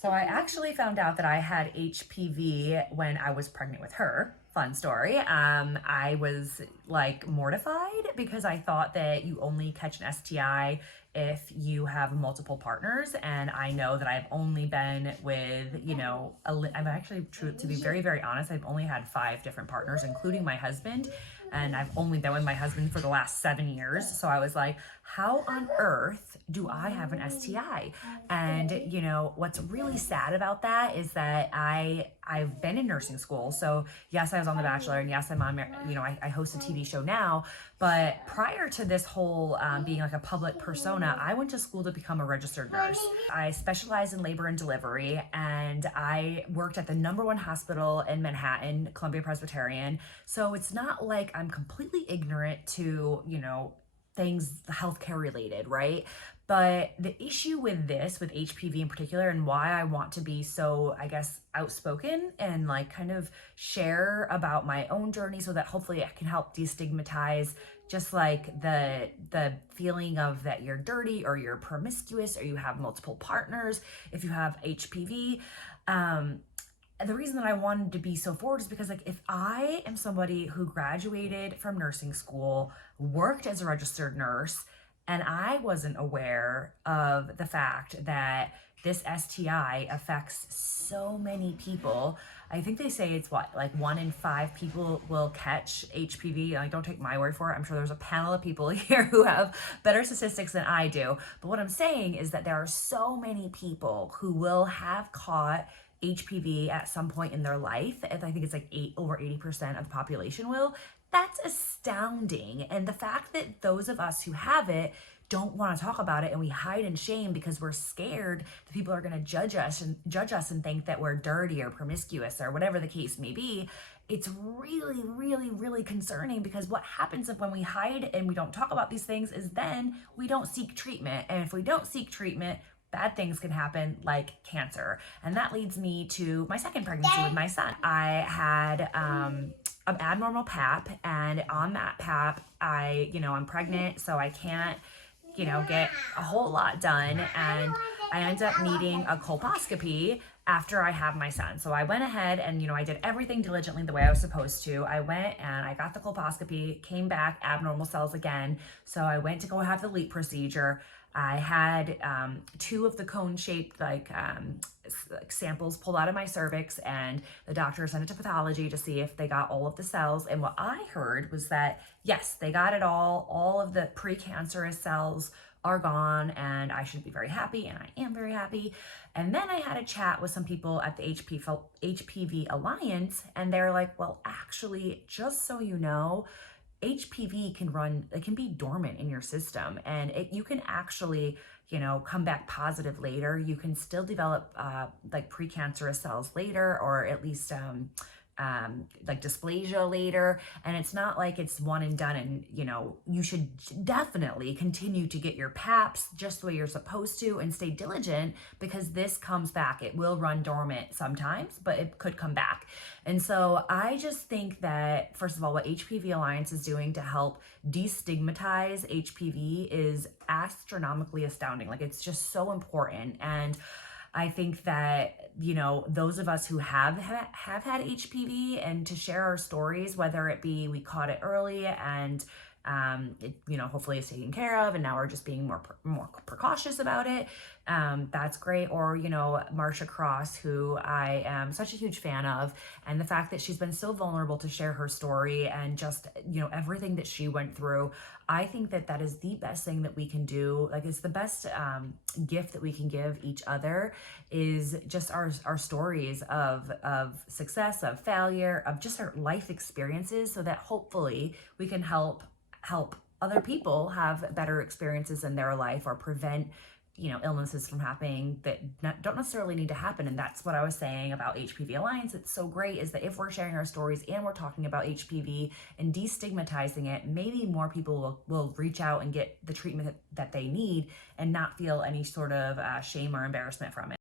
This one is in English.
So I actually found out that I had HPV when I was pregnant with her. Fun story. I was like mortified because I thought that you only catch an STI if you have multiple partners. And I know that I've only been with, I'm actually true to be very, very honest. I've only had 5 different partners, including my husband. And I've only been with my husband for the last 7 years. So I was like, how on earth do I have an STI? And what's really sad about that is that I've been in nursing school. So yes, I was on The Bachelor, and yes, I'm on, I host a TV show now. But prior to this whole being like a public persona, I went to school to become a registered nurse. I specialized in labor and delivery, and I worked at the #1 hospital in Manhattan, Columbia Presbyterian. So it's not like I'm completely ignorant to, things healthcare related, right? But the issue with this, with HPV in particular, and why I want to be so, I guess, outspoken and like kind of share about my own journey so that hopefully I can help destigmatize just like the feeling of that you're dirty or you're promiscuous or you have multiple partners if you have HPV. The reason that I wanted to be so forward is because like if I am somebody who graduated from nursing school, worked as a registered nurse, and I wasn't aware of the fact that this STI affects so many people. I think they say it's like 1 in 5 people will catch HPV. Like, don't take my word for it. I'm sure there's a panel of people here who have better statistics than I do. But what I'm saying is that there are so many people who will have caught HPV at some point in their life. I think it's like over 80% of the population will. That's astounding. And the fact that those of us who have it don't want to talk about it and we hide in shame because we're scared that people are going to judge us and think that we're dirty or promiscuous or whatever the case may be. It's really, really, really concerning because what happens when we hide and we don't talk about these things is then we don't seek treatment. And if we don't seek treatment, bad things can happen like cancer. And that leads me to my second pregnancy with my son. I had an abnormal pap, and on that pap, I'm pregnant, so I can't, get a whole lot done. And I ended up needing a colposcopy after I have my son. So I went ahead and, I did everything diligently the way I was supposed to. I went and I got the colposcopy, came back abnormal cells again. So I went to go have the LEEP procedure. I had 2 of the cone-shaped samples pulled out of my cervix, and the doctor sent it to pathology to see if they got all of the cells. And what I heard was that, yes, they got it all. All of the precancerous cells are gone, and I should be very happy, and I am very happy. And then I had a chat with some people at the HPV Alliance, and they're like, well, actually, just so you know, HPV can be dormant in your system, and you can actually, come back positive later. You can still develop like precancerous cells later, or at least like dysplasia later. And it's not like it's one and done, and you should definitely continue to get your PAPs just the way you're supposed to and stay diligent, because this comes back. It will run dormant sometimes, but it could come back. And so I just think that, first of all, what HPV Alliance is doing to help destigmatize HPV is astronomically astounding. Like, it's just so important. And I think that, those of us who have had HPV, and to share our stories, whether it be we caught it early and hopefully it's taken care of, and now we're just being more precautious about it. That's great. Or, Marsha Cross, who I am such a huge fan of, and the fact that she's been so vulnerable to share her story and just, everything that she went through. I think that is the best thing that we can do. Like, it's the best gift that we can give each other, is just our stories of success, of failure, of just our life experiences, so that hopefully we can help other people have better experiences in their life, or prevent illnesses from happening that don't necessarily need to happen. And that's what I was saying about HPV Alliance. It's so great, is that if we're sharing our stories and we're talking about HPV and destigmatizing it, maybe more people will reach out and get the treatment that they need and not feel any sort of shame or embarrassment from it.